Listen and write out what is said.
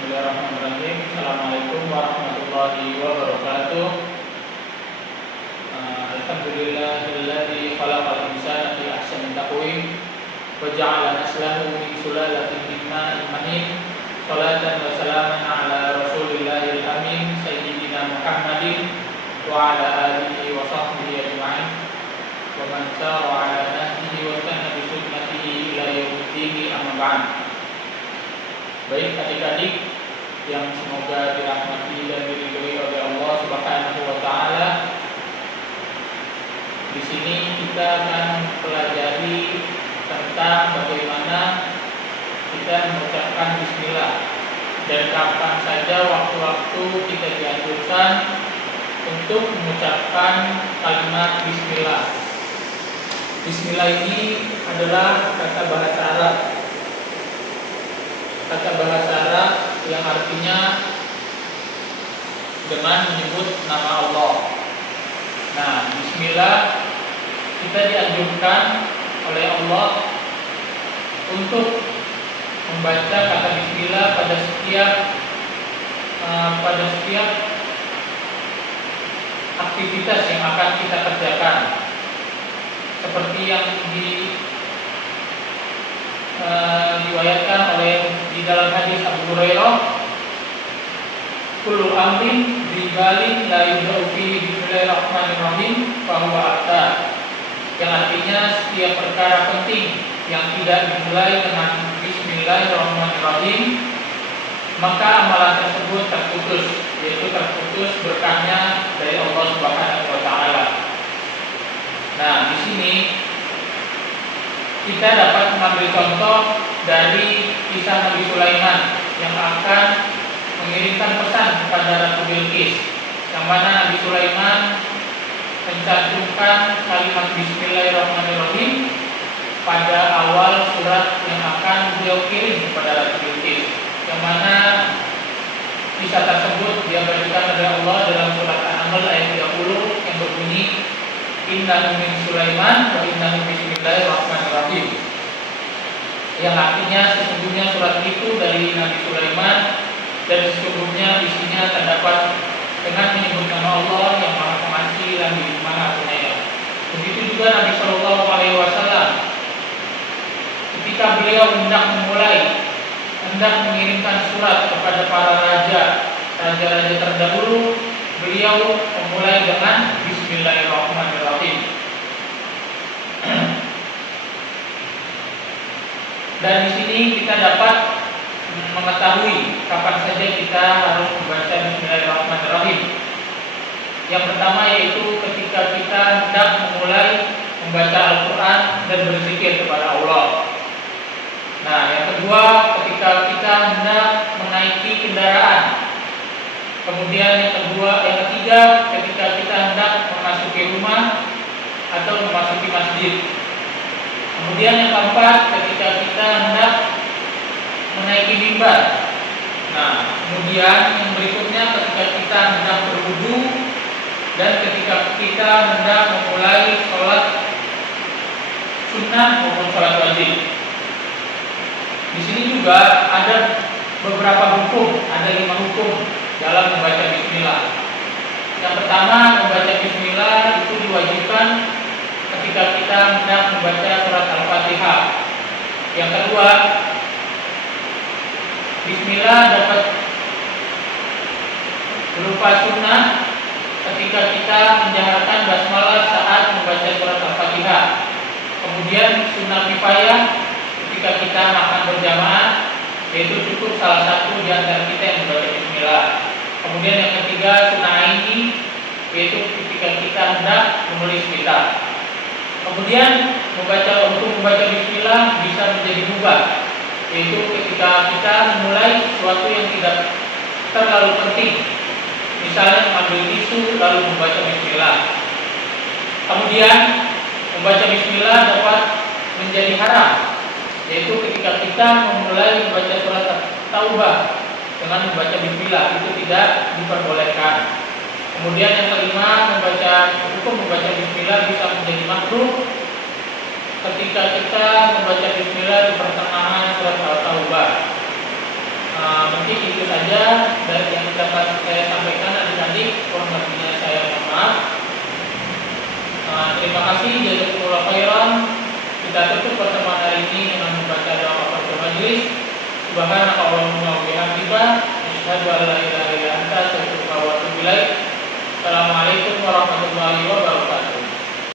Bismillahirrahmanirrahim. Assalamualaikum warahmatullahi wabarakatuh. Alhamdulillahilladzi khalaqal insana fi ahsani taqwim wa ja'ala naslahu min sulalatin min ma'in mahin. Shalatan wa salaman ala Rasulillahil amin sayyidina Muhammadin wa ala alihi wa sahbihi ajma'in wa man sara ala nahjihi wa istanna bi sunnatihi ila yaumiddin, amma ba'd. Baik adik-adik yang semoga dirahmati dan diridhoi oleh Allah Subhanahu wa taala. Di sini kita akan pelajari tentang bagaimana kita mengucapkan bismillah dan kapan saja waktu-waktu kita dianjurkan untuk mengucapkan kalimat bismillah. Bismillah ini adalah kata bahasa Arab. Kata bahasa Arab yang artinya dengan menyebut nama Allah. Nah, bismillah kita dianjurkan oleh Allah untuk membaca kata bismillah pada setiap aktivitas yang akan kita kerjakan. Seperti yang diriwayatkan di dalam hadis Abu Hurairah, kullu amrin bibalin la yubda'u fihi bismillahirrahmanirrahim fa huwa aftar. Yang artinya setiap perkara penting yang tidak dimulai dengan bismillahirrahmanirrahim, maka amalan tersebut terputus, yaitu terputus berkahnya dari Allah Subhanahu wa taala. Nah, di sini kita dapat mengambil contoh dari kisah Nabi Sulaiman yang akan mengirimkan pesan kepada Ratu Bilqis, yang mana Nabi Sulaiman mencantumkan kalimat bismillahirrahmanirrahim pada awal surat yang akan beliau kirim kepada Ratu Bilqis, yang mana kisah tersebut diabadikan oleh Allah dalam surat An-Naml ayat 30 yang berbunyi, innahu min Sulaiman wa innahu bismillahirrahmanirrahim, yang artinya sesungguhnya surat itu dari Nabi Sulaiman dan sesungguhnya isinya terdapat dengan menyebut nama Allah yang Maha Pengasih lagi Maha Penyayang. Begitu juga Nabi Shallallahu Alaihi Wasallam ketika beliau hendak mengirimkan surat kepada para raja-raja terdahulu, beliau memulai dengan bismillahirrahmanirrahim. Dan di sini kita dapat mengetahui kapan saja kita harus membaca bismillahirrahmanirrahim. Yang pertama yaitu ketika kita hendak memulai membaca Al-Quran dan berzikir kepada Allah. Nah, yang kedua ketika kita hendak menaiki kendaraan. Kemudian yang ketiga ketika kita hendak memasuki rumah atau memasuki masjid. Kemudian yang keempat ketika kita hendak menaiki mimbar. Nah, kemudian yang berikutnya ketika kita hendak berwudu dan ketika kita hendak memulai sholat sunnah maupun sholat wajib. Di sini juga ada beberapa hukum, ada 5 hukum dalam membaca bismillah. Yang pertama, membaca bismillah itu diwajibkan ketika kita hendak membaca surat Al-Fatihah. Yang kedua, bismillah dapat berupa sunnah ketika kita menjaharkan basmalah saat membaca surat Al-Fatihah. Kemudian sunnah kifayah ketika kita makan berjamaah, yaitu cukup salah satu di antara kita yang membaca bismillah. Kemudian yang ketiga sunnah aini, yaitu ketika kita hendak menulis kitab. Kemudian untuk membaca bismillah bisa menjadi mubah, yaitu ketika kita memulai sesuatu yang tidak terlalu penting, misalnya mengambil tisu lalu membaca bismillah. Kemudian membaca bismillah dapat menjadi haram, yaitu ketika kita memulai membaca surat Taubah dengan membaca bismillah, itu tidak diperbolehkan. Kemudian yang kelima, hukum membaca bismillah bisa menjadi makruh ketika kita membaca bismillah di pertengahan surat Al-Taubah. Mungkin itu saja dari yang dapat saya sampaikan. Adik-adik, kurang lebihnya saya mohon maaf. Terima kasih, jazakumullah khairan. Kita tutup pertemuan hari ini dengan membaca doa kafaratul majelis. Subhanakallahumma wa bihamdika, asyhadu an la ilaha